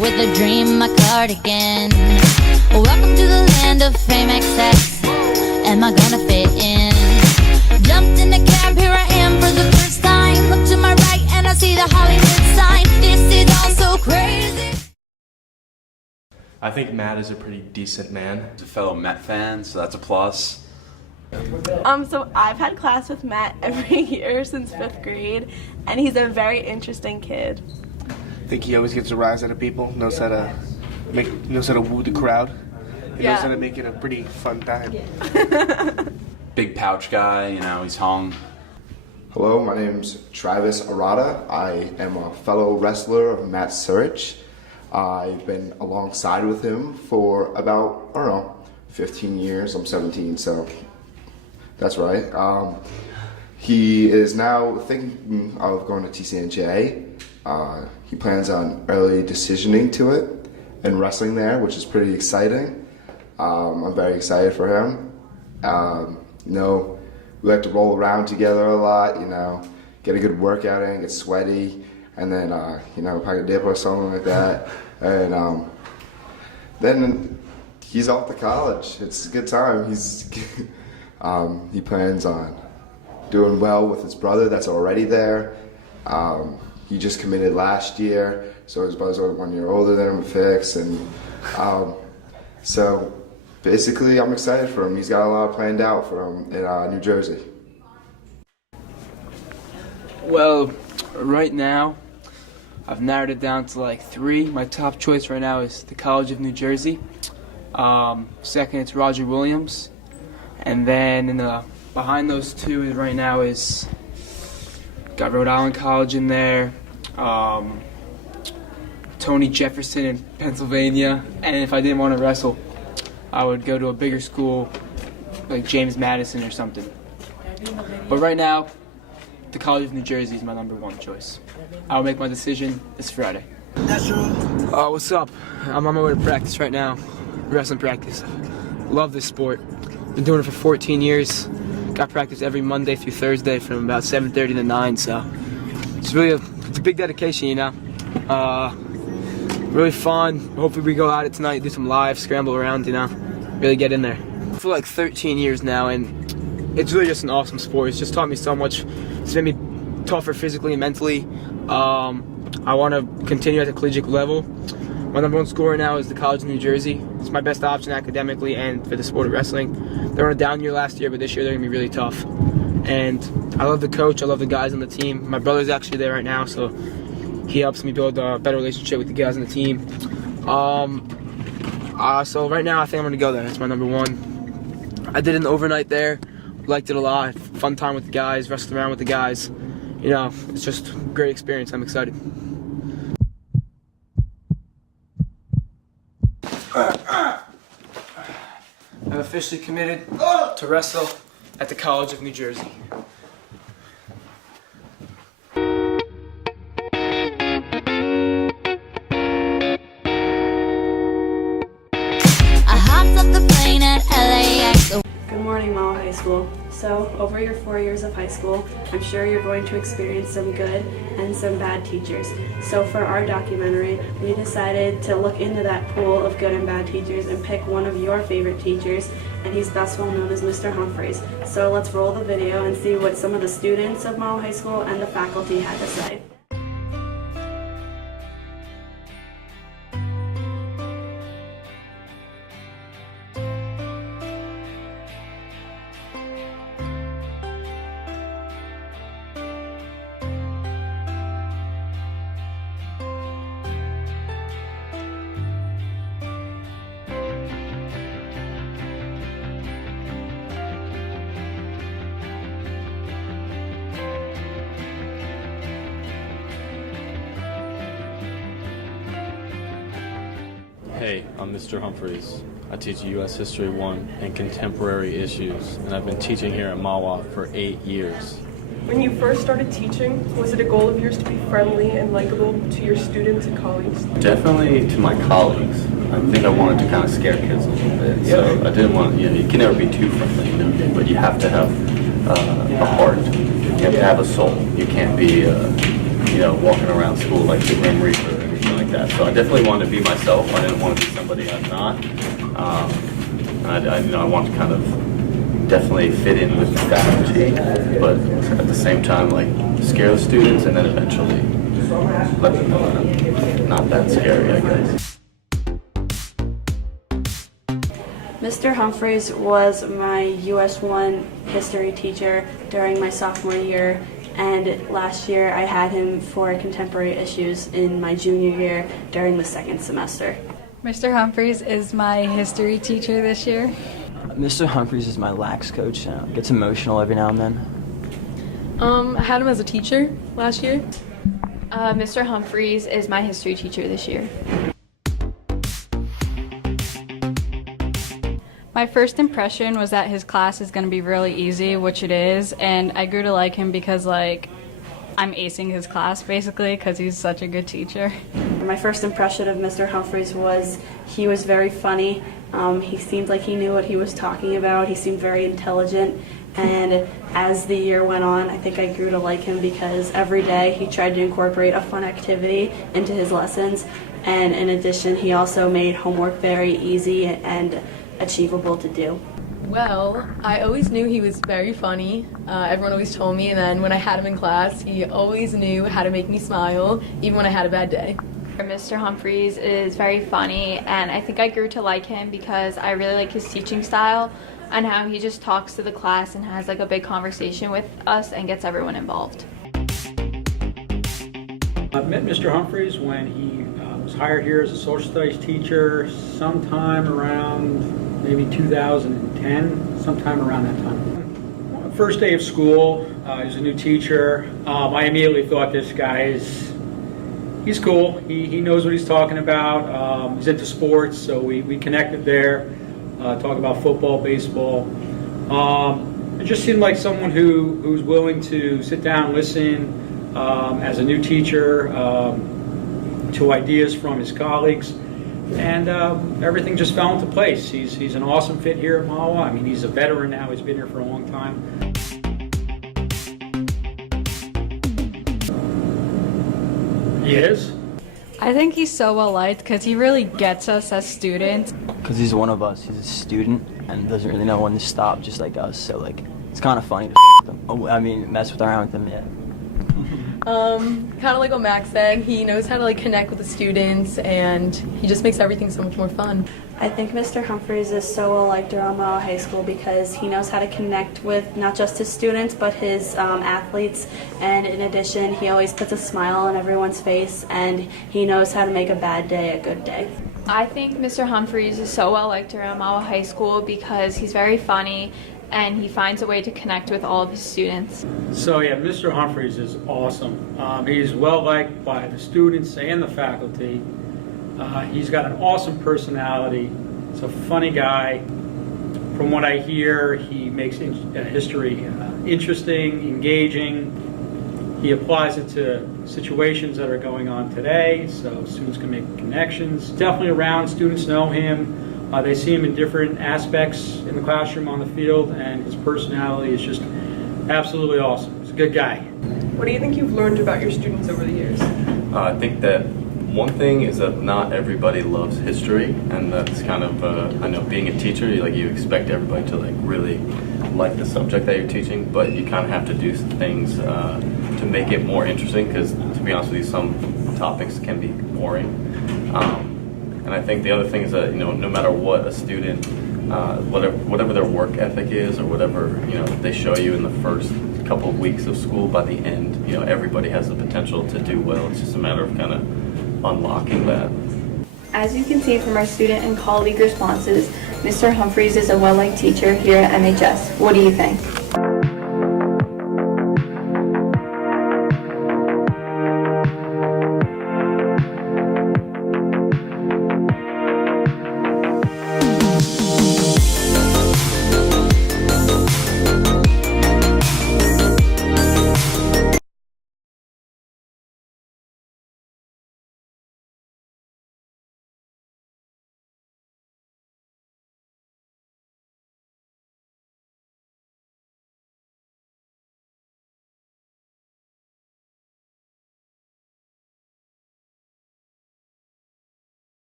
with a dream, my cardigan. Welcome to the land of fame excess. Am I gonna fit in? Jumped in the cab, here I am for the first time. Look to my right and I see the Hollywood sign. This is all so crazy. I think Matt is a pretty decent man. He's a fellow Met fan, so that's a plus. So I've had class with Matt every year since 5th grade, and he's a very interesting kid. I think he always gets a rise out of people, knows how to woo the crowd. He knows how to make it a pretty fun time. Big pouch guy, you know, he's hung. Hello, my name's Travis Arata. I am a fellow wrestler of Matt Surich. I've been alongside with him for about, 15 years. I'm 17, so that's right. He is now thinking of going to TCNJ. He plans on early decisioning to it and wrestling there, which is pretty exciting. I'm very excited for him. We like to roll around together a lot, get a good workout in, get sweaty, and then, pack a dip or something like that. And then he's off to college. It's a good time. He plans on doing well with his brother that's already there. He just committed last year, so his brother's only 1 year older than him, Fix, and so basically I'm excited for him. He's got a lot planned out for him in New Jersey. Well, right now I've narrowed it down to like 3. My top choice right now is the College of New Jersey. Second, it's Roger Williams. And then behind those 2 right now is got Rhode Island College in there, Tony Jefferson in Pennsylvania, and if I didn't want to wrestle, I would go to a bigger school like James Madison or something. But right now, the College of New Jersey is my number 1 choice. I'll make my decision this Friday. What's up? I'm on my way to practice right now, wrestling practice. Love this sport. Been doing it for 14 years. Got practice every Monday through Thursday from about 7:30 to 9, so it's really it's a big dedication, Really fun. Hopefully we go at it tonight, do some live, scramble around, really get in there. For like 13 years now, and it's really just an awesome sport. It's just taught me so much. It's made me tougher physically and mentally. I want to continue at the collegiate level. My number 1 school right now is the College of New Jersey. It's my best option academically and for the sport of wrestling. They were on a down year last year, but this year they're going to be really tough. And I love the coach. I love the guys on the team. My brother's actually there right now, so he helps me build a better relationship with the guys on the team. So right now I think I'm going to go there. That's my number 1. I did an overnight there. Liked it a lot. Fun time with the guys, wrestled around with the guys. It's just a great experience. I'm excited. I'm officially committed to wrestle at the College of New Jersey. I hopped off the plane at LAX. Good morning, Mahwah High School. So, over your 4 years of high school, I'm sure you're going to experience some good and some bad teachers. So for our documentary, we decided to look into that pool of good and bad teachers and pick one of your favorite teachers, and he's best well known as Mr. Humphreys. So let's roll the video and see what some of the students of Mahwah High School and the faculty had to say. Hey, I'm Mr. Humphreys. I teach U.S. History 1 and Contemporary Issues, and I've been teaching here at Mahwah for 8 years. When you first started teaching, was it a goal of yours to be friendly and likable to your students and colleagues? Definitely to my colleagues. I think I wanted to kind of scare kids a little bit. So I didn't want, you can never be too friendly, but you have to have a heart. You have to have a soul. You can't be, walking around school like the Grim Reaper or anything like that. So I definitely wanted to be myself. I didn't want to be somebody I'm not. And I want to kind of definitely fit in with the faculty, but at the same time, like, scare the students and then eventually let them know that I'm not that scary, I guess. Mr. Humphreys was my US 1 history teacher during my sophomore year, and last year I had him for contemporary issues in my junior year during the second semester. Mr. Humphreys is my history teacher this year. Mr. Humphreys is my lax coach. Gets emotional every now and then. I had him as a teacher last year. Mr. Humphreys is my history teacher this year. My first impression was that his class is going to be really easy, which it is, and I grew to like him because, like, I'm acing his class basically because he's such a good teacher. My first impression of Mr. Humphreys was he was very funny. He seemed like he knew what he was talking about. He seemed very intelligent. And as the year went on, I think I grew to like him because every day he tried to incorporate a fun activity into his lessons. And in addition, he also made homework very easy and achievable to do. Well, I always knew he was very funny. Everyone always told me, and then when I had him in class, he always knew how to make me smile, even when I had a bad day. Mr. Humphreys is very funny, and I think I grew to like him because I really like his teaching style and how he just talks to the class and has like a big conversation with us and gets everyone involved. I met Mr. Humphreys when he was hired here as a social studies teacher sometime around maybe 2010, sometime around that time. First day of school, he was a new teacher. I immediately thought this guy he's cool. He knows what he's talking about. He's into sports, so we connected there, talk about football, baseball. It just seemed like someone who's willing to sit down and listen as a new teacher to ideas from his colleagues. And everything just fell into place. He's an awesome fit here at Mahwah. I mean, he's a veteran now. He's been here for a long time. He is? I think he's so well liked because he really gets us as students. Because he's one of us. He's a student and doesn't really know when to stop, just like us. So, like, it's kind of funny to with him. Oh, I mean, mess around with him, yeah. Kind of like what Max said, he knows how to like connect with the students, and he just makes everything so much more fun. I think Mr. Humphreys is so well liked around Mahwah High School because he knows how to connect with not just his students but his athletes, and in addition he always puts a smile on everyone's face and he knows how to make a bad day a good day. I think Mr. Humphreys is so well liked around Mahwah High School because he's very funny and he finds a way to connect with all of his students. So yeah, Mr. Humphreys is awesome. He's well liked by the students and the faculty. He's got an awesome personality. He's a funny guy. From what I hear, he makes history interesting, engaging. He applies it to situations that are going on today, so students can make connections. Definitely around, students know him. They see him in different aspects in the classroom, on the field, and his personality is just absolutely awesome. He's a good guy. What do you think you've learned about your students over the years? I think that one thing is that not everybody loves history, and that's kind of, I know being a teacher, you expect everybody to like really like the subject that you're teaching, but you kind of have to do some things to make it more interesting, because to be honest with you, some topics can be boring. And I think the other thing is that, no matter what a student, whatever their work ethic is, or whatever, they show you in the first couple of weeks of school, by the end, everybody has the potential to do well. It's just a matter of kind of unlocking that. As you can see from our student and colleague responses, Mr. Humphreys is a well-liked teacher here at MHS. What do you think?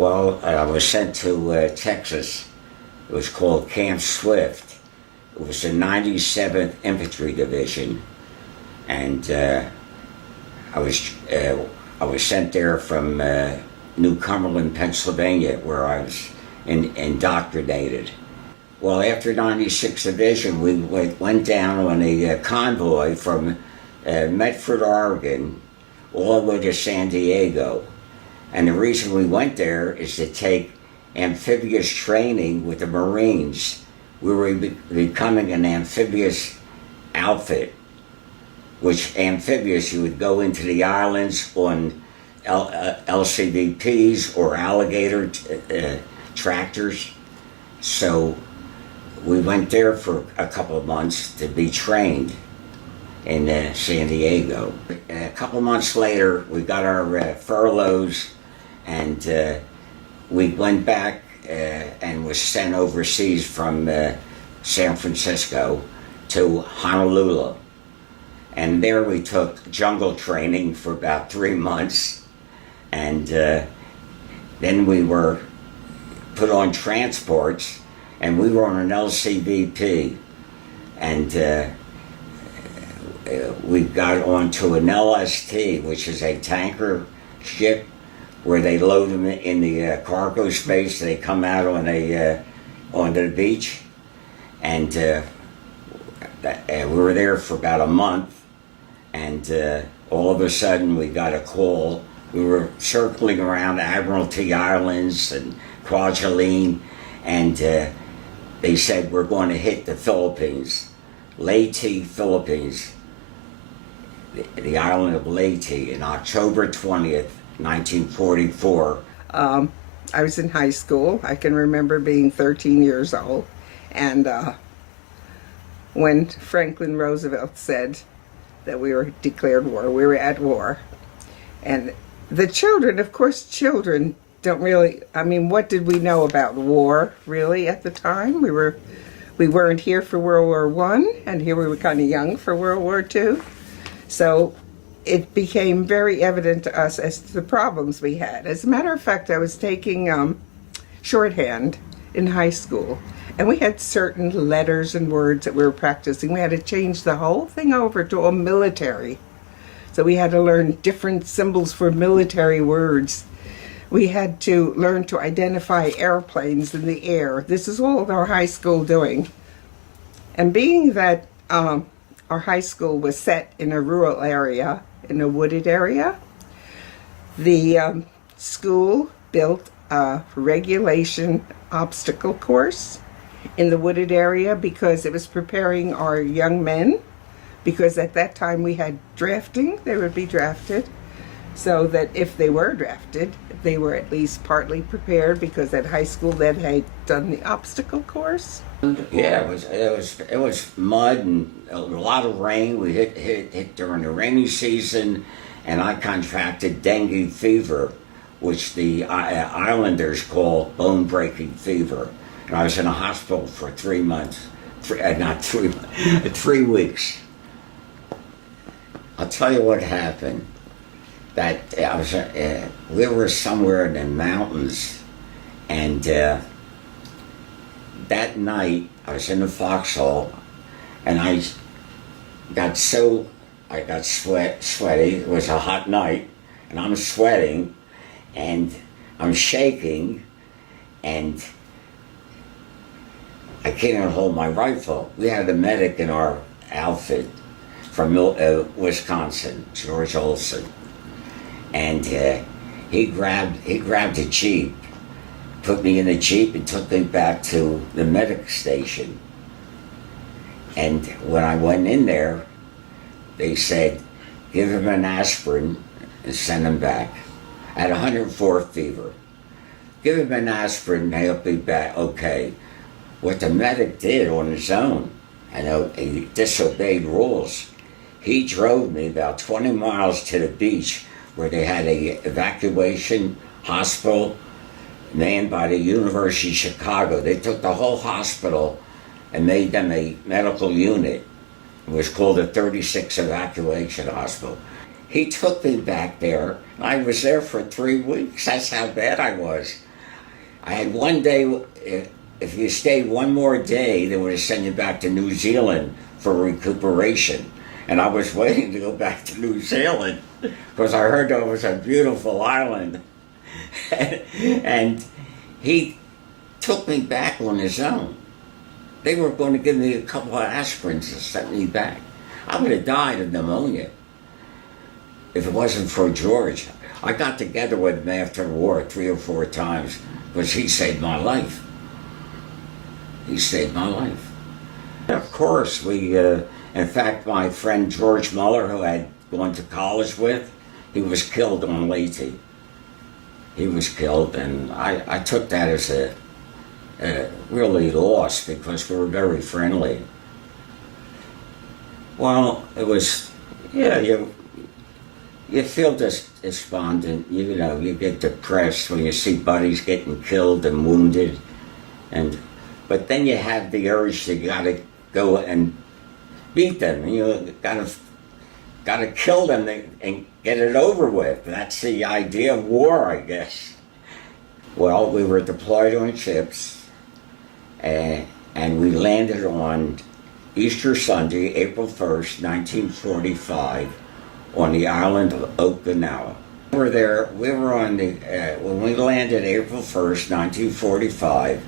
Well, I was sent to Texas. It was called Camp Swift. It was the 97th Infantry Division, and I was sent there from New Cumberland, Pennsylvania, where I was indoctrinated. Well, after 96th Division, we went down on a convoy from Medford, Oregon, all the way to San Diego. And the reason we went there is to take amphibious training with the Marines. We were becoming an amphibious outfit, which amphibious, you would go into the islands on LCVPs or alligator tractors. So we went there for a couple of months to be trained in San Diego. A couple of months later, we got our furloughs, and we went back and was sent overseas from San Francisco to Honolulu. And there we took jungle training for about 3 months, and then we were put on transports, and we were on an LCVP, and we got onto an LST, which is a tanker ship, where they load them in the cargo space. They come out on onto the beach, and we were there for about a month, and all of a sudden we got a call. We were circling around Admiralty Islands and Kwajalein, and they said, we're going to hit the Philippines, Leyte, Philippines, the island of Leyte, in October 20th, 1944. I was in high school. I can remember being 13 years old, and when Franklin Roosevelt said that we were declared war, we were at war. And the children, of course, children don't really, I mean, what did we know about war, really, at the time? We weren't here for World War I, and here we were kind of young for World War II. So it became very evident to us as to the problems we had. As a matter of fact, I was taking shorthand in high school, and we had certain letters and words that we were practicing. We had to change the whole thing over to a military. So we had to learn different symbols for military words. We had to learn to identify airplanes in the air. This is all our high school doing. And being that our high school was set in a rural area, in a wooded area, the school built a regulation obstacle course in the wooded area because it was preparing our young men, because at that time we had drafting. They would be drafted, so that if they were drafted, they were at least partly prepared, because at high school they had done the obstacle course. Yeah, it was mud and a lot of rain. We hit during the rainy season, and I contracted dengue fever, which the islanders call bone-breaking fever. And I was in a hospital for 3 months, 3 weeks. I'll tell you what happened. That I was, we were somewhere in the mountains, and that night I was in the foxhole, and I got sweaty. It was a hot night, and I'm sweating, and I'm shaking, and I can't even hold my rifle. We had a medic in our outfit from Wisconsin, George Olson, and he grabbed a Jeep, put me in a Jeep, and took me back to the medic station. And when I went in there, they said, give him an aspirin and send him back. I had 104 fever. Give him an aspirin and he'll be back. Okay. What the medic did on his own, I know he disobeyed rules. He drove me about 20 miles to the beach where they had a evacuation hospital manned by the University of Chicago. They took the whole hospital and made them a medical unit. It was called the 36 Evacuation Hospital. He took me back there. I was there for 3 weeks. That's how bad I was. I had one day, if you stayed one more day, they would have sent you back to New Zealand for recuperation. And I was waiting to go back to New Zealand because I heard that it was a beautiful island. And he took me back on his own. They were going to give me a couple of aspirins and sent me back. I would have died of pneumonia if it wasn't for George. I got together with him after the war 3 or 4 times because he saved my life. He saved my life. Of course, in fact, my friend George Muller, who I had gone to college with, he was killed on Leyte. He was killed, and I took that as a really loss because we were very friendly. Well, it was, yeah, you feel despondent, you know, you get depressed when you see buddies getting killed and wounded, but then you have the urge to gotta go and beat them. You gotta kill them and get it over with. That's the idea of war, I guess. Well, we were deployed on ships, and we landed on Easter Sunday, April 1st, 1945, on the island of Okinawa. We were on the, when we landed April 1st, 1945,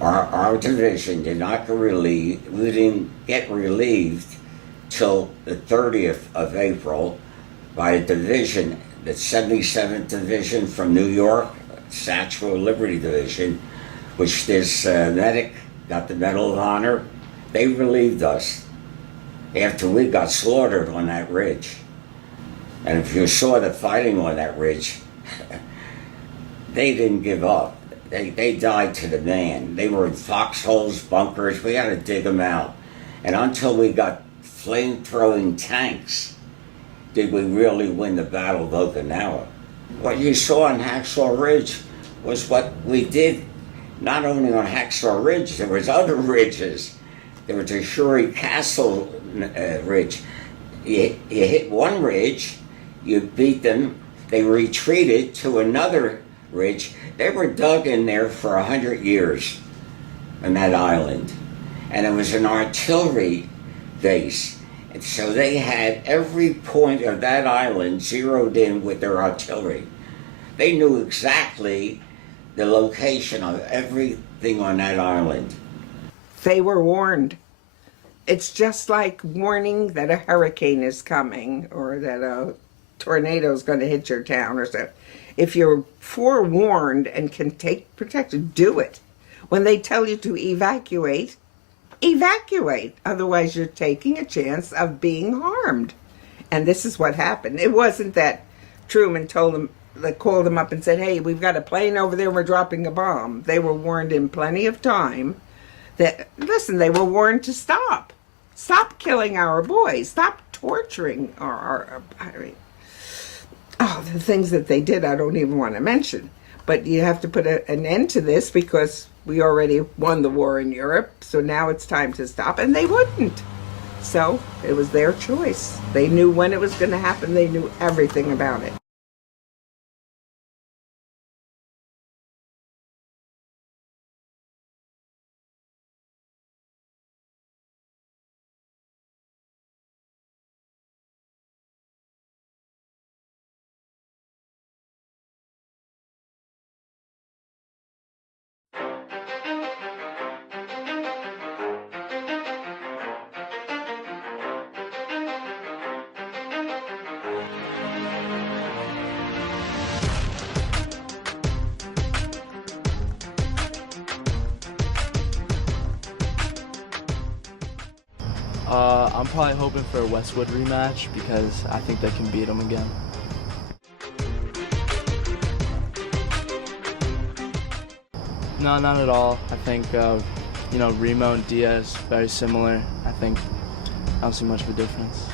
our division did not get relieved. We didn't get relieved till the 30th of April by the division, the 77th Division from New York, Satchel Liberty Division, which this medic got the Medal of Honor. They relieved us after we got slaughtered on that ridge. And if you saw the fighting on that ridge, they didn't give up. They died to the man. They were in foxholes, bunkers. We had to dig them out. And until we got flame-throwing tanks, did we really win the Battle of Okinawa. What you saw on Hacksaw Ridge was what we did not only on Hacksaw Ridge, there was other ridges. There was the Shuri Castle Ridge. You hit one ridge, you beat them, they retreated to another ridge. They were dug in there for 100 years on that island. And it was an artillery base. And so they had every point of that island zeroed in with their artillery. They knew exactly the location of everything on that island. They were warned. It's just like warning that a hurricane is coming or that a tornado is going to hit your town or so. If you're forewarned and can take protection, do it. When they tell you to evacuate, evacuate. Otherwise, you're taking a chance of being harmed. And this is what happened. It wasn't that Truman told them, called them up and said, hey, we've got a plane over there, we're dropping a bomb. They were warned in plenty of time that, listen, they were warned to stop. Stop killing our boys. Stop torturing the things that they did, I don't even want to mention. But you have to put an end to this because we already won the war in Europe, so now it's time to stop, and they wouldn't. So it was their choice. They knew when it was going to happen. They knew everything about it. I'm probably hoping for a Westwood rematch because I think they can beat them again. No, not at all. I think, Remo and Diaz, very similar. I don't see much of a difference.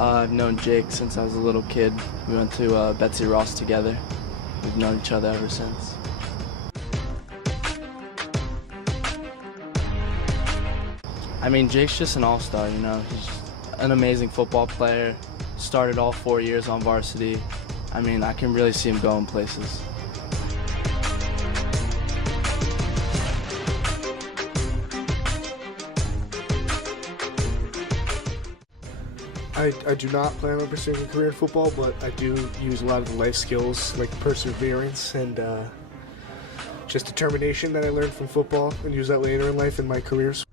I've known Jake since I was a little kid. We went to Betsy Ross together. We've known each other ever since. I mean, Jake's just an all-star, He's an amazing football player, started all 4 years on varsity. I mean, I can really see him going places. I do not plan on pursuing a career in football, but I do use a lot of the life skills like perseverance and just determination that I learned from football and use that later in life in my careers.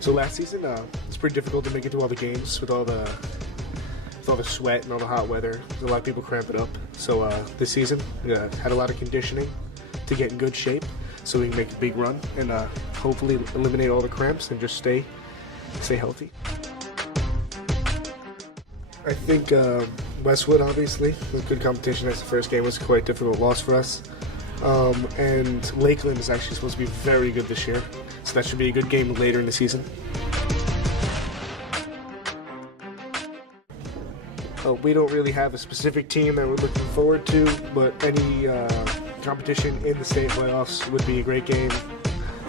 So last season, it's pretty difficult to make it to all the games with all the sweat and all the hot weather. A lot of people cramp it up. So this season, had a lot of conditioning to get in good shape so we can make a big run and hopefully eliminate all the cramps and just stay healthy. I think Westwood, obviously, was good competition. That's the first game. It was a quite difficult loss for us. And Lakeland is actually supposed to be very good this year, so that should be a good game later in the season. We don't really have a specific team that we're looking forward to, but any competition in the state playoffs would be a great game.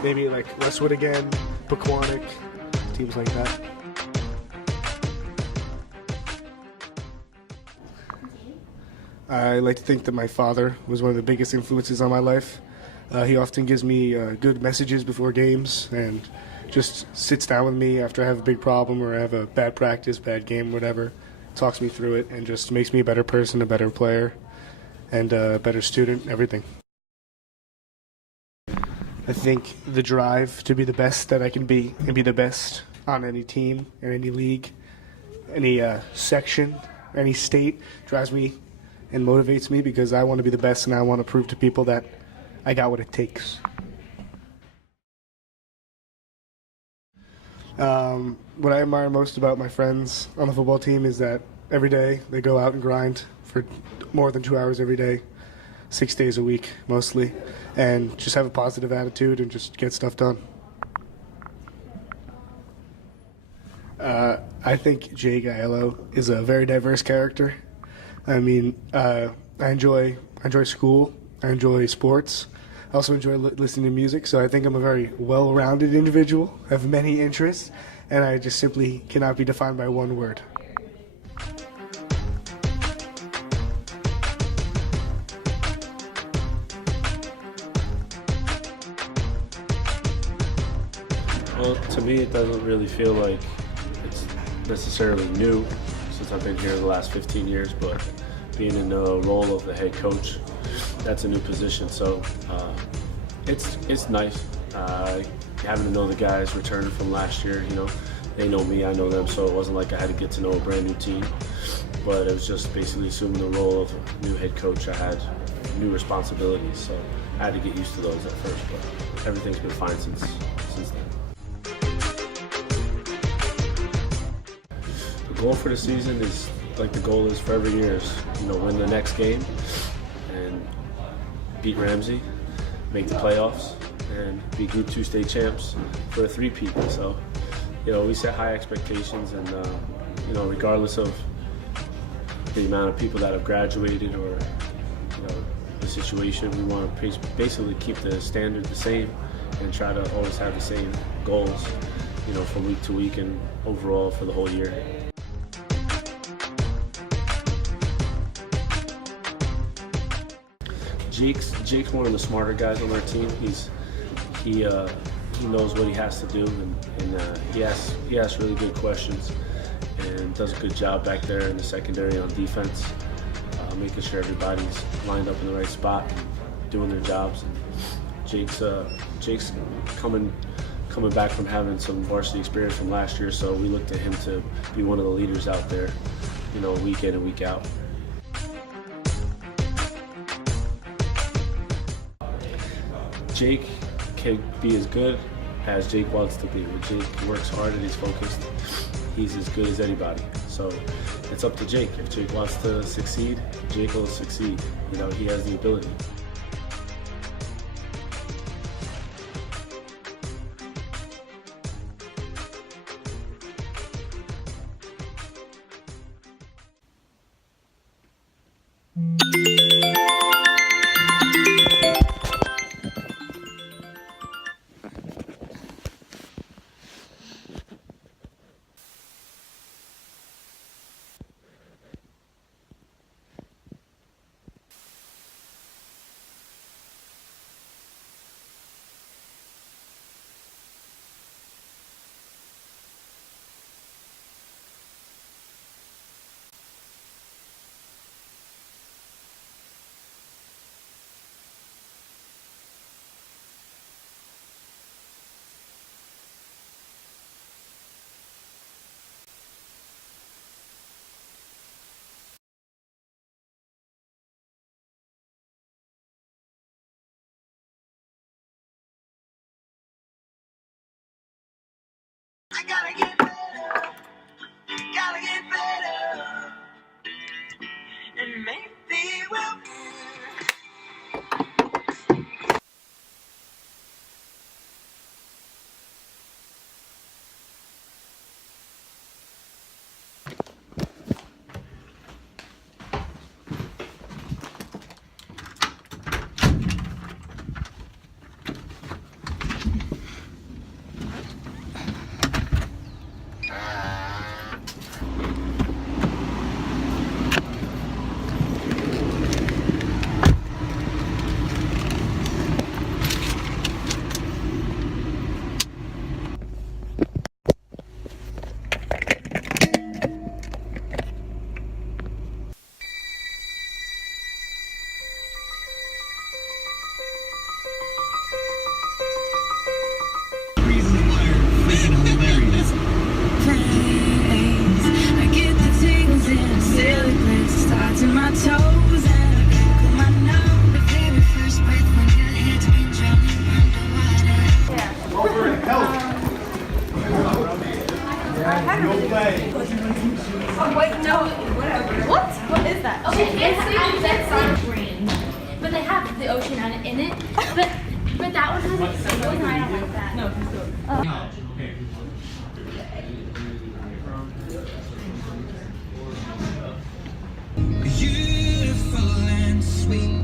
Maybe like Westwood again, Pequannock, teams like that. I like to think that my father was one of the biggest influences on my life. He often gives me good messages before games and just sits down with me after I have a big problem or I have a bad practice, bad game, whatever, talks me through it and just makes me a better person, a better player, and a better student, everything. I think the drive to be the best that I can be and be the best on any team, in any league, any section, any state drives me and motivates me because I want to be the best and I want to prove to people that I got what it takes. What I admire most about my friends on the football team is that every day they go out and grind for more than 2 hours every day, 6 days a week mostly, and just have a positive attitude and just get stuff done. I think Jake Aiello is a very diverse character. I mean, I enjoy school, I enjoy sports, I also enjoy listening to music, so I think I'm a very well-rounded individual. I have many interests, and I just simply cannot be defined by one word. Well, to me, it doesn't really feel like it's necessarily new since I've been here the last 15 years, but being in the role of the head coach, that's a new position. So it's nice having to know the guys returning from last year. You know, they know me, I know them, so it wasn't like I had to get to know a brand new team. But it was just basically assuming the role of a new head coach. I had new responsibilities, so I had to get used to those at first. But everything's been fine since then. The goal for the season is like the goal is for every year is, win the next game and beat Ramsey, make the playoffs, and be Group 2 state champs for a three-peat. So, we set high expectations, and regardless of the amount of people that have graduated or the situation, we want to basically keep the standard the same and try to always have the same goals, from week to week and overall for the whole year. Jake's one of the smarter guys on our team. He knows what he has to do, and he asks really good questions and does a good job back there in the secondary on defense, making sure everybody's lined up in the right spot, doing their jobs. And Jake's coming back from having some varsity experience from last year, so we look to him to be one of the leaders out there, week in and week out. Jake can be as good as Jake wants to be. When Jake works hard and he's focused, he's as good as anybody. So it's up to Jake. If Jake wants to succeed, Jake will succeed. He has the ability. But that one has a single, and I don't like that. No, just do it. Beautiful and sweet.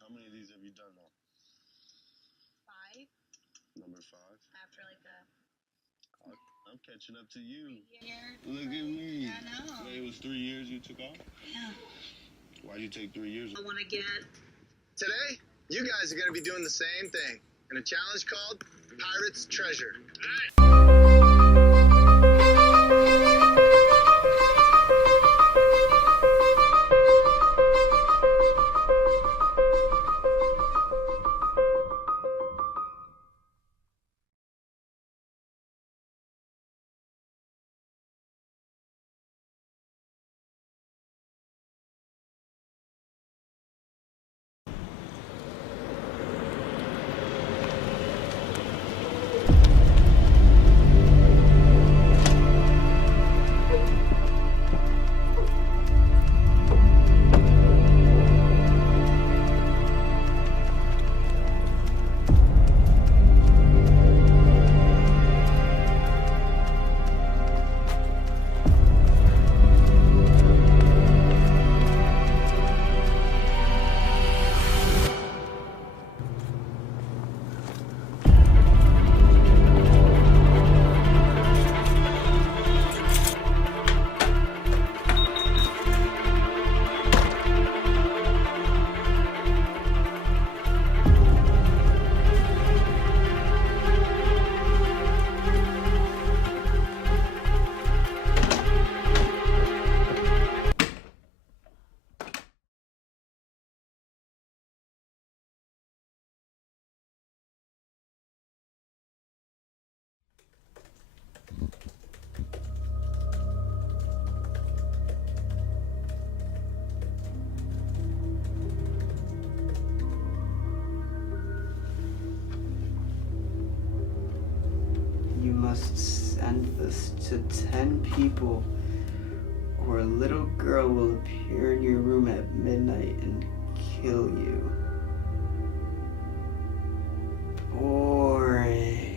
How many of these have you done now? 5. Number 5. After like I'm catching up to you. year. Look at me. I know. So it was 3 years you took off? Yeah. Why'd you take 3 years? I want to get. Today, you guys are going to be doing the same thing in a challenge called Pirate's Treasure. You must send this to 10 people, or a little girl will appear in your room at midnight and kill you. Boring.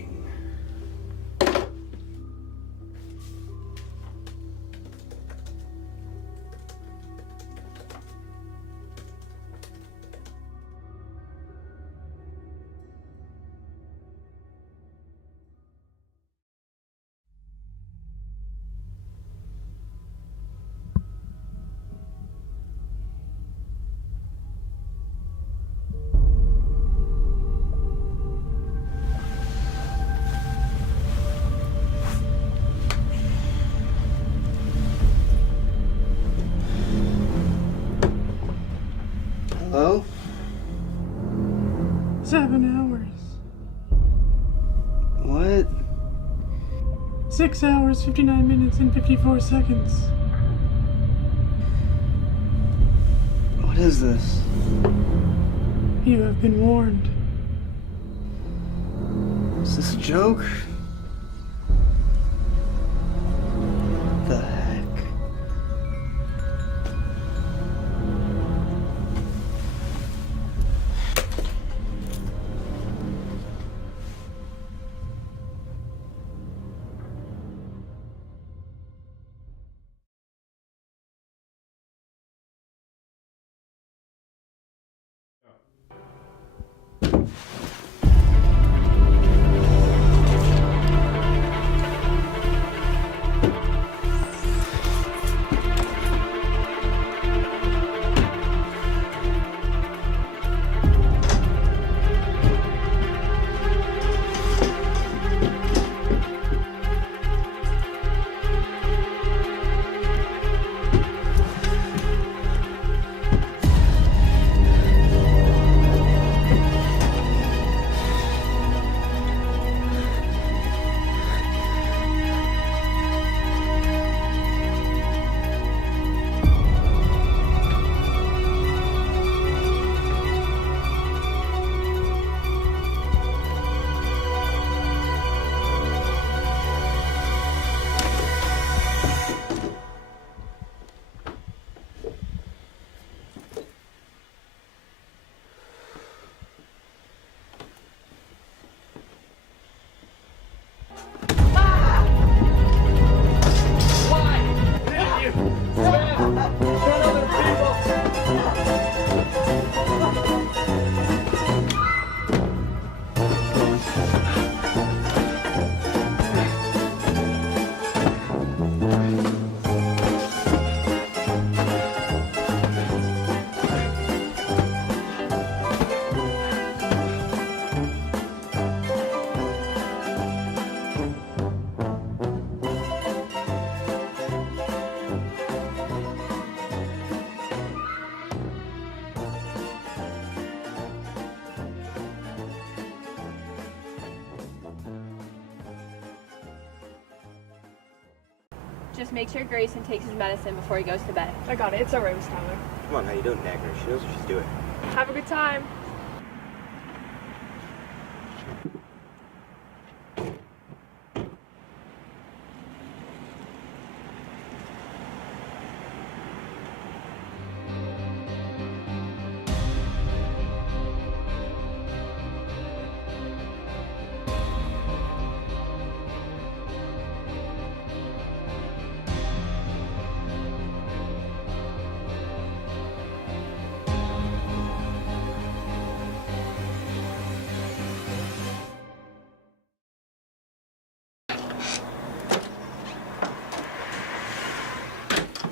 7 hours. What? 6 hours, 59 minutes, and 54 seconds. What is this? You have been warned. Is this a joke? The heck? Just make sure Grayson takes his medicine before he goes to bed. I got it. It's alright, Miss Tyler. Come on, how you doing, Dagger? She knows what she's doing. Have a good time.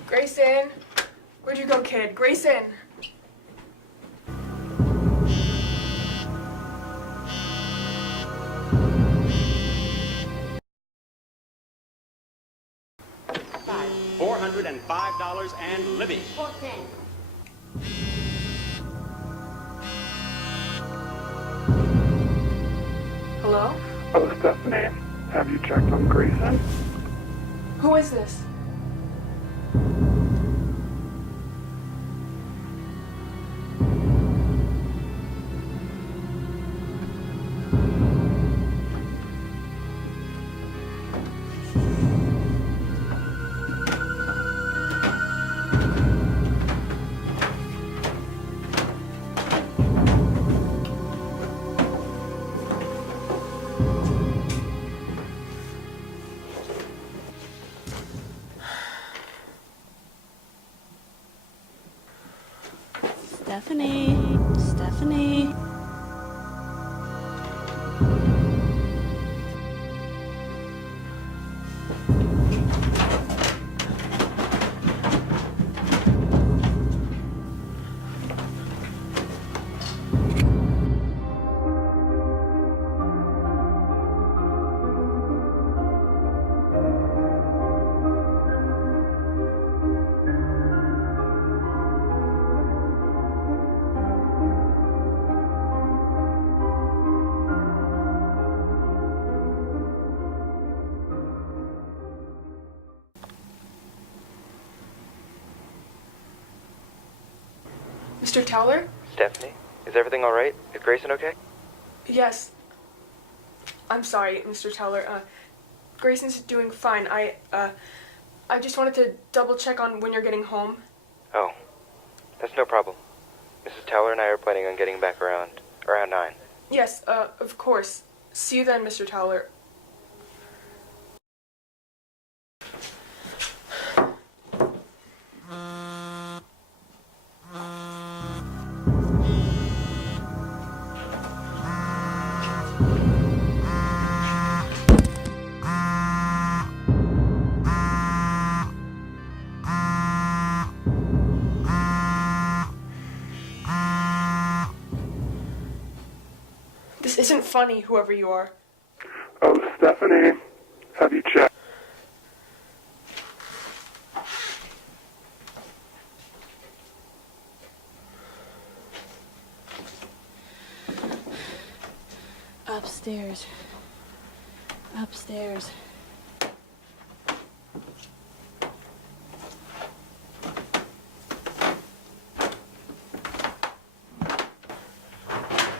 Grayson! Where'd you go, kid? Grayson! $405 and living. Hello? Oh, Stephanie, have you checked on Grayson? Who is this? Mr. Towler? Stephanie, is everything all right? Is Grayson okay? Yes. I'm sorry, Mr. Towler. Grayson's doing fine. I just wanted to double check on when you're getting home. Oh, that's no problem. Mrs. Towler and I are planning on getting back around 9. Yes, of course. See you then, Mr. Towler. This isn't funny, whoever you are. Oh, Stephanie, have you checked? Upstairs. Upstairs.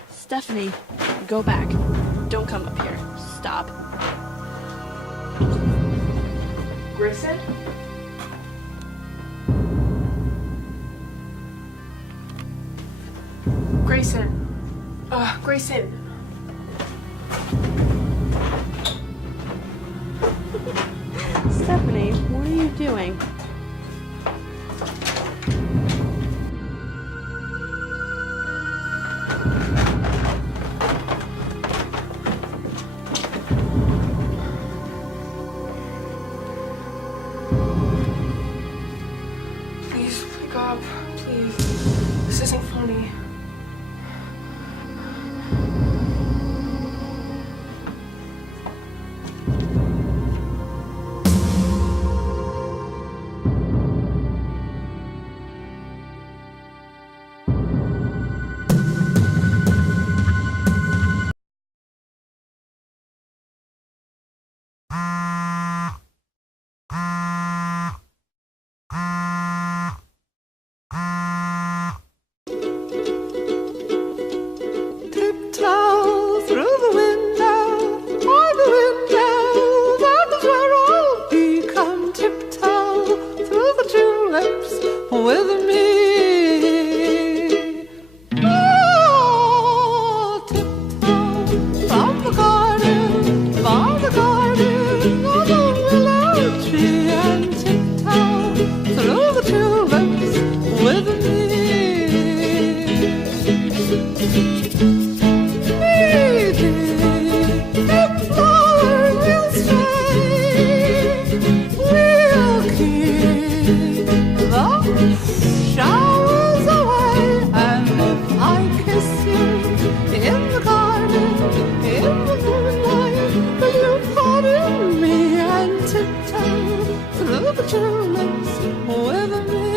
Stephanie, go back. Don't come up here. Stop. Grayson? Grayson. Grayson. Stephanie, what are you doing? Please, wake up. Please. This isn't funny. Tiptoe through the window, by the window, that is where I'll be. Come tiptoe through the tulips with me. Oh, tiptoe from the garden, by the garden, of the willow tree, and tiptoe through the tulips with me. Showers away, and if I kiss you in the garden, in the moonlight, will you pardon me and tiptoe through the tulips with me?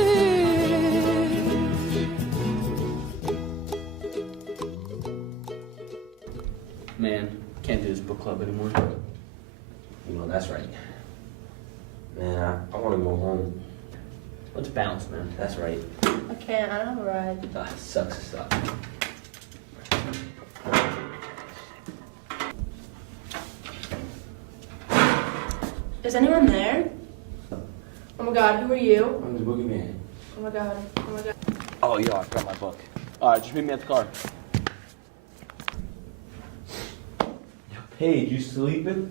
Man, can't do this book club anymore. You know, that's right. Man, I want to go home. Let's bounce, man. That's right. I can't, I don't have a ride. Ah, sucks to suck. Is anyone there? Oh my god, who are you? I'm the boogeyman. Oh my god, oh my god. Oh, yo, I forgot my book. Alright, just meet me at the car. Hey, you sleeping?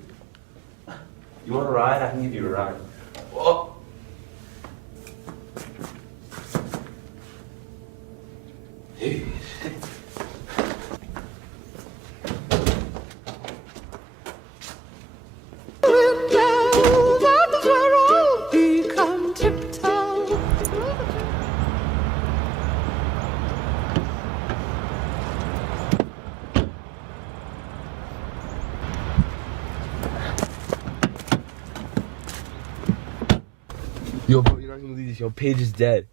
You want a ride? I can give you a ride. Oh. Hey. Window, that is where I'll be. Come tiptoe. Yo, bro, you're not gonna believe this. Yo, Paige is dead.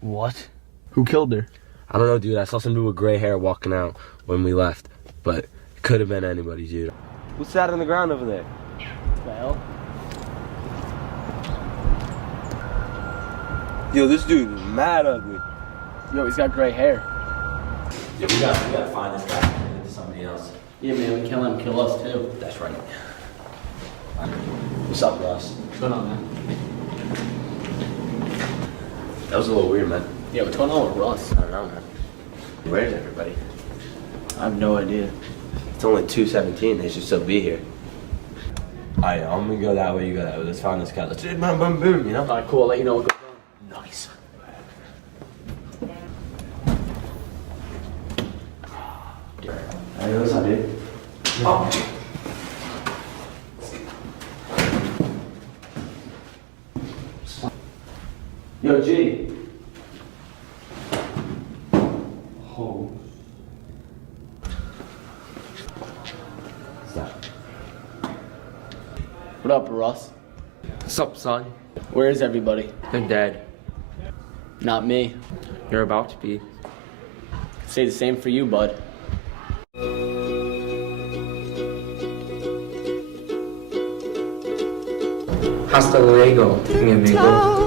What? Who killed her? I don't know, dude. I saw some dude with gray hair walking out when we left, but it could have been anybody, dude. What's that on the ground over there? Well, Yo, this dude is mad ugly. Yo, he's got gray hair. Yeah, we gotta find this guy and give it to somebody else. Yeah, man, we kill him, kill us too. That's right. What's up, Russ? What's going on, man? That was a little weird, man. Yeah, what's going on with Russ? I don't know, man. Where's everybody? I have no idea. It's only 2:17. They should still be here. Alright, I'm gonna go that way, you go that way. Let's find this guy. Let's do boom, boom, boom, you know? Alright, cool. I'll let you know what goes on. Nice. Hey, what's up, dude? Oh. Yo, G. Oh. Stop. What up, Russ? What's up, son? Where is everybody? They're dead. Not me. You're about to be. Say the same for you, bud. Hasta luego, mi amigo.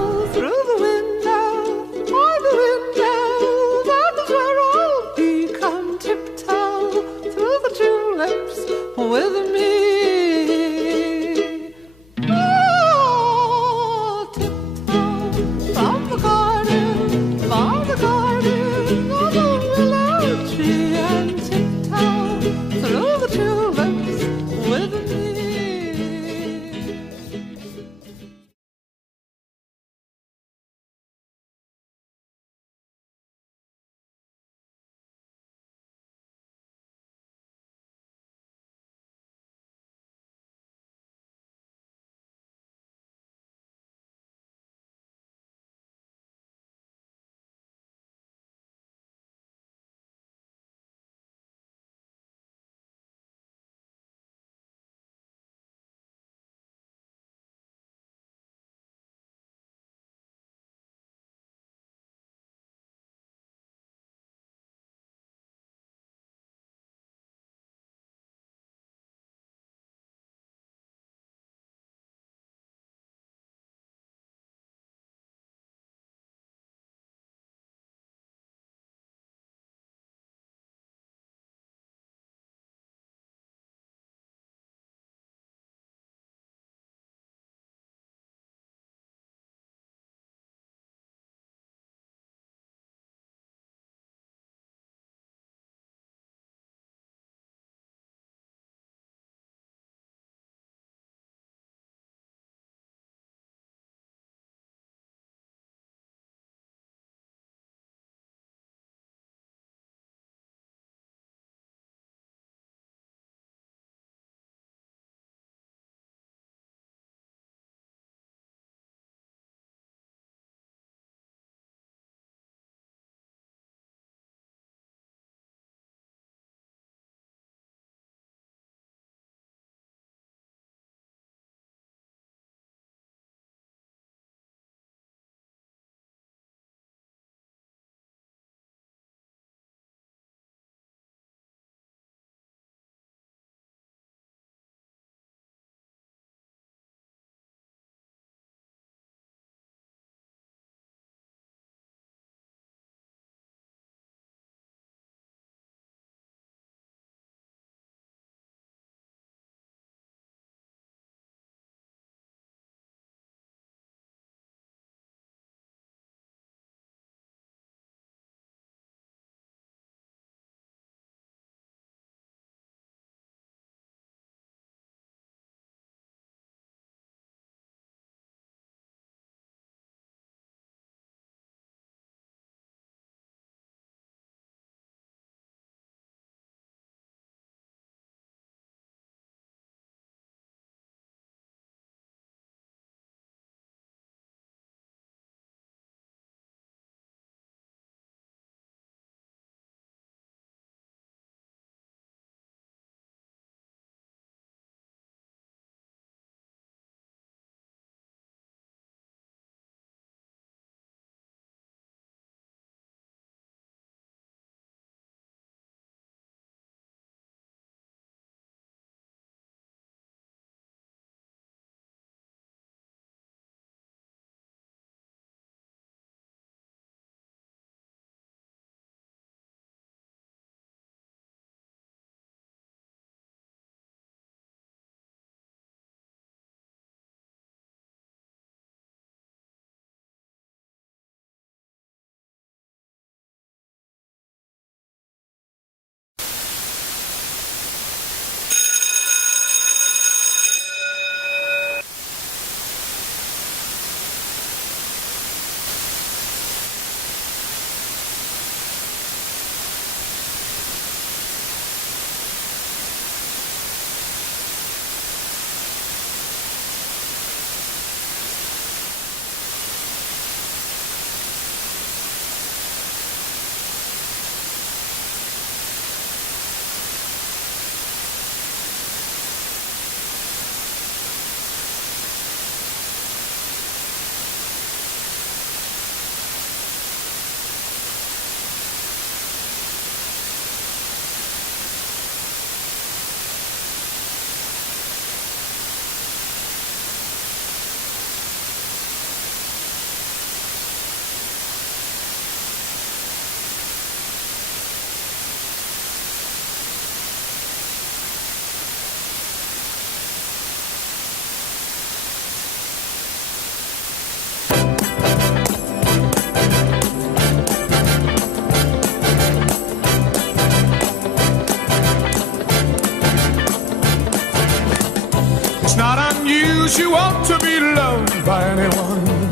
you she want to be loved by anyone.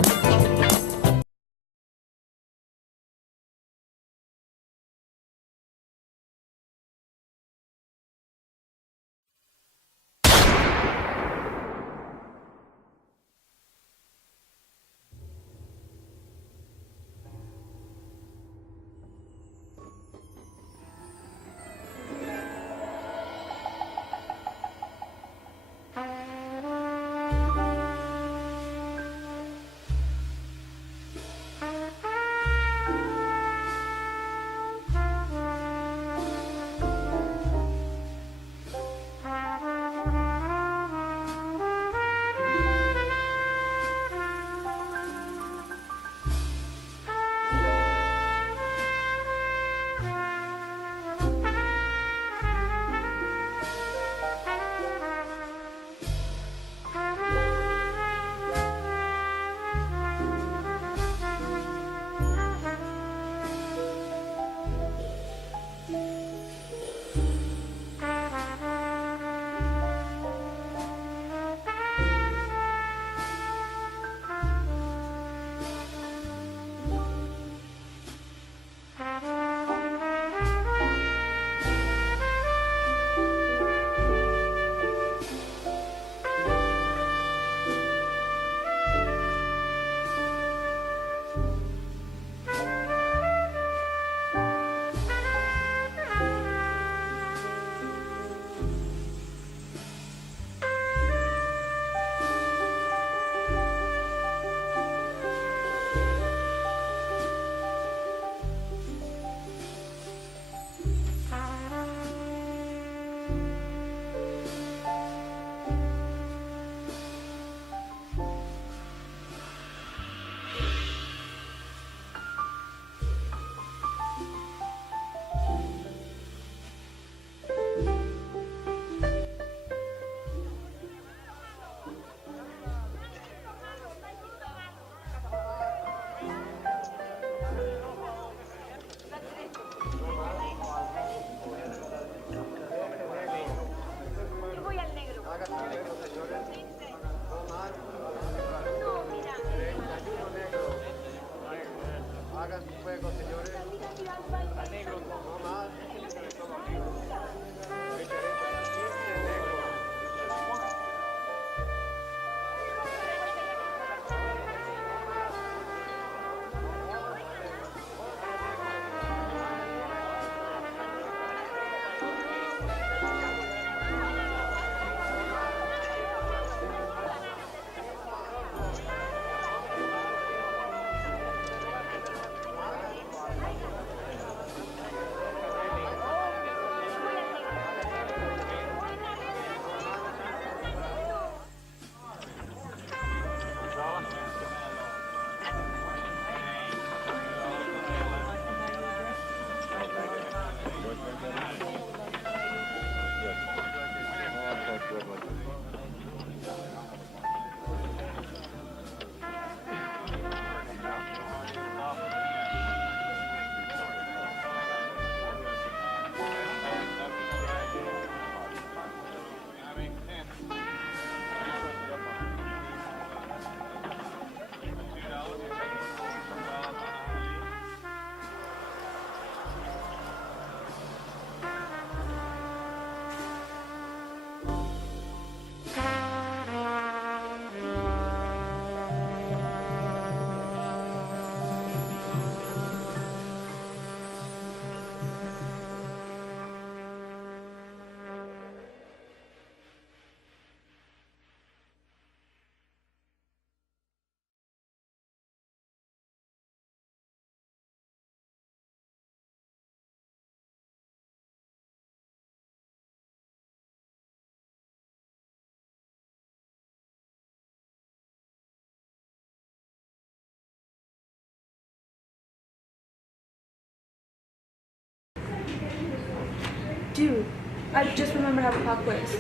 Dude, I just remember how pop quiz.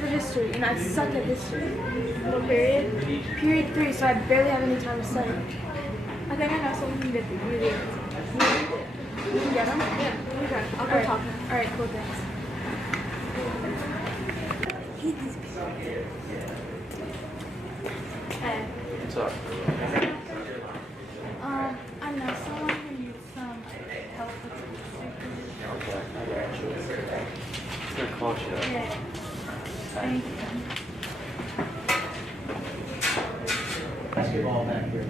For history, and I suck at history. What period? Period 3, so I barely have any time to study. I think I know someone who can get the answer. You can get them? Yeah. Okay. I'll go talk to him. Alright, cool, thanks. hate these people. Hey. What's up? I know someone who needs some help with some stickers. Okay, I got you. It's gonna cost you. Yeah. Thank you. Basketball back here.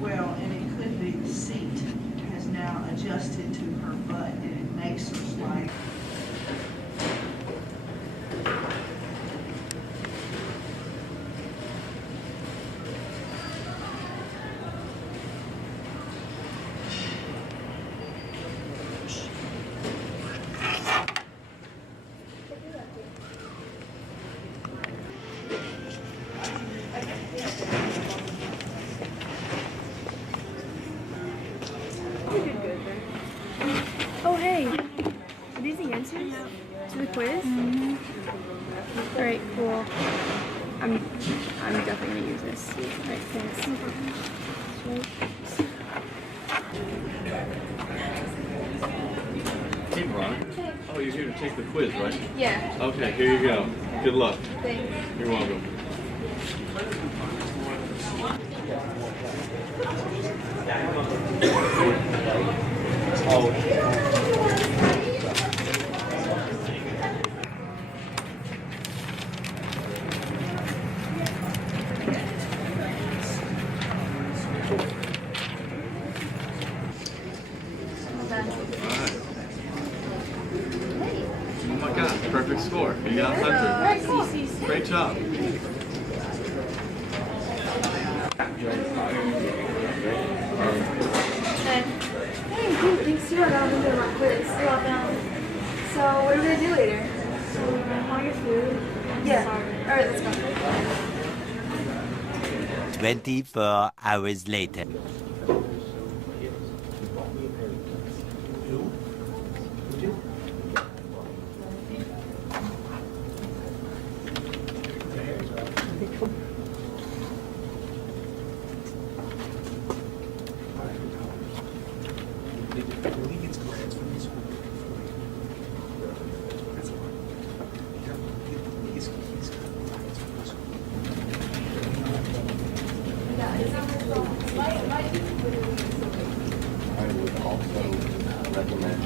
Well, and it could be the seat has now adjusted to her butt and it makes her slide. Oh, hey. Are these the answers to the quiz? Mm-hmm. All right, cool. I'm definitely gonna use this. All right, thanks. Hey, Ron. Oh, you're here to take the quiz, right? Yeah. Okay, here you go. Good luck. Thanks. You're welcome. Oh my God, perfect score. You got 100. Great job. Hey, dude, thanks too. I got a little bit of my quiz. So, what are we gonna do later? Want your food? Yeah. All right, let's go. 24 hours later. I would also recommend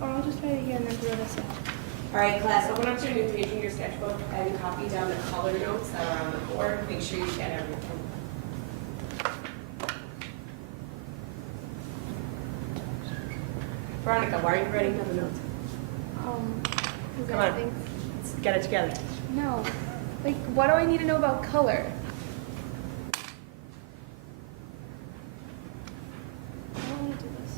Or I'll just try it again and then throw this out. All right, class, open up to a new page in your sketchbook and copy down the color notes that are on the board. Make sure you get everything. Veronica, why are you writing down the notes? Come on, let's get it together. No. Like, what do I need to know about color? I don't want to do this.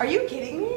Are you kidding me?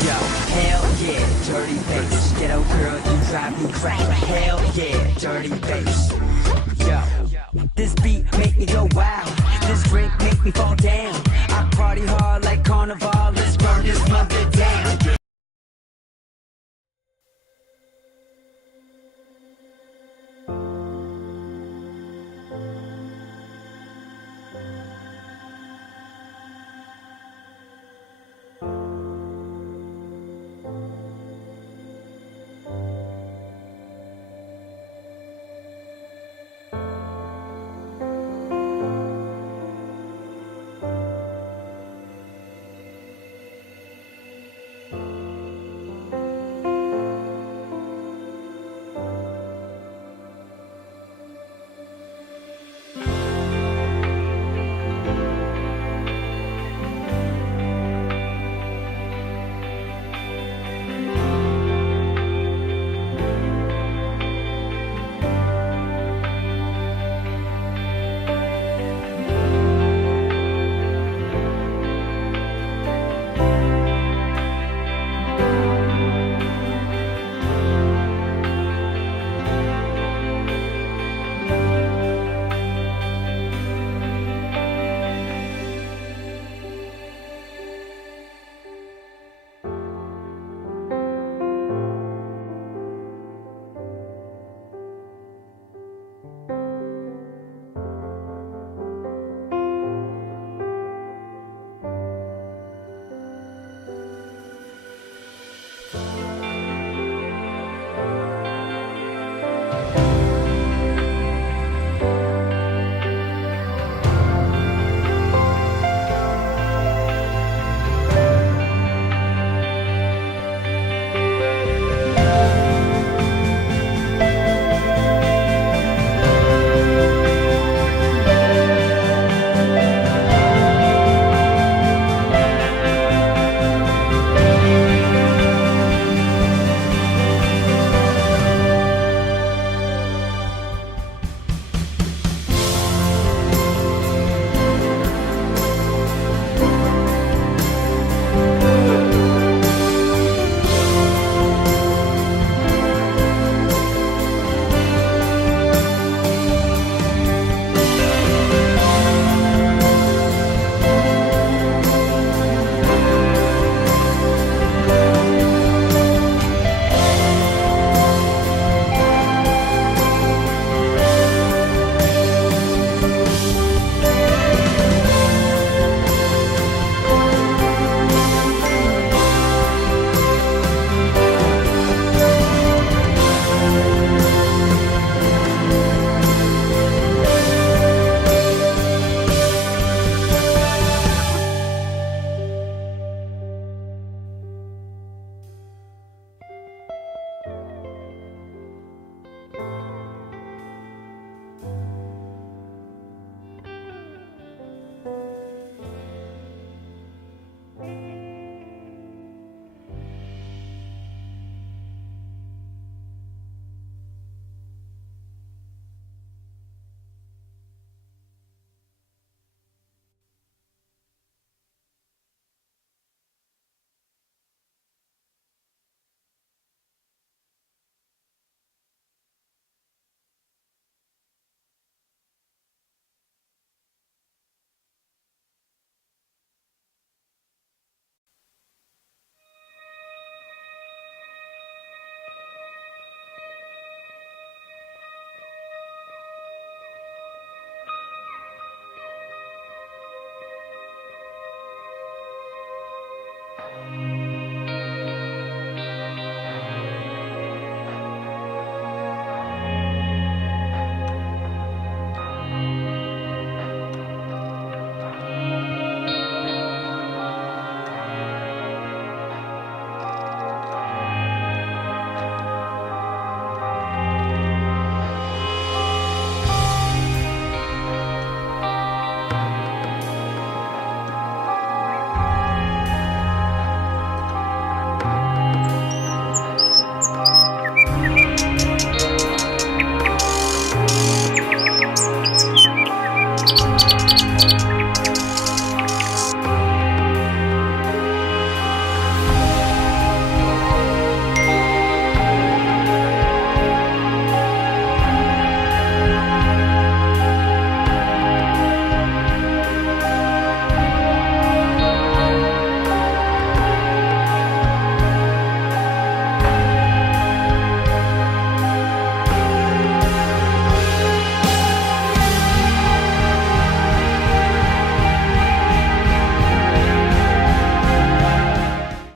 Yo, hell yeah, dirty bass. Ghetto girl, you drive me crazy. Hell yeah, dirty bass. Yo, this beat make me go wild. This drink make me fall down.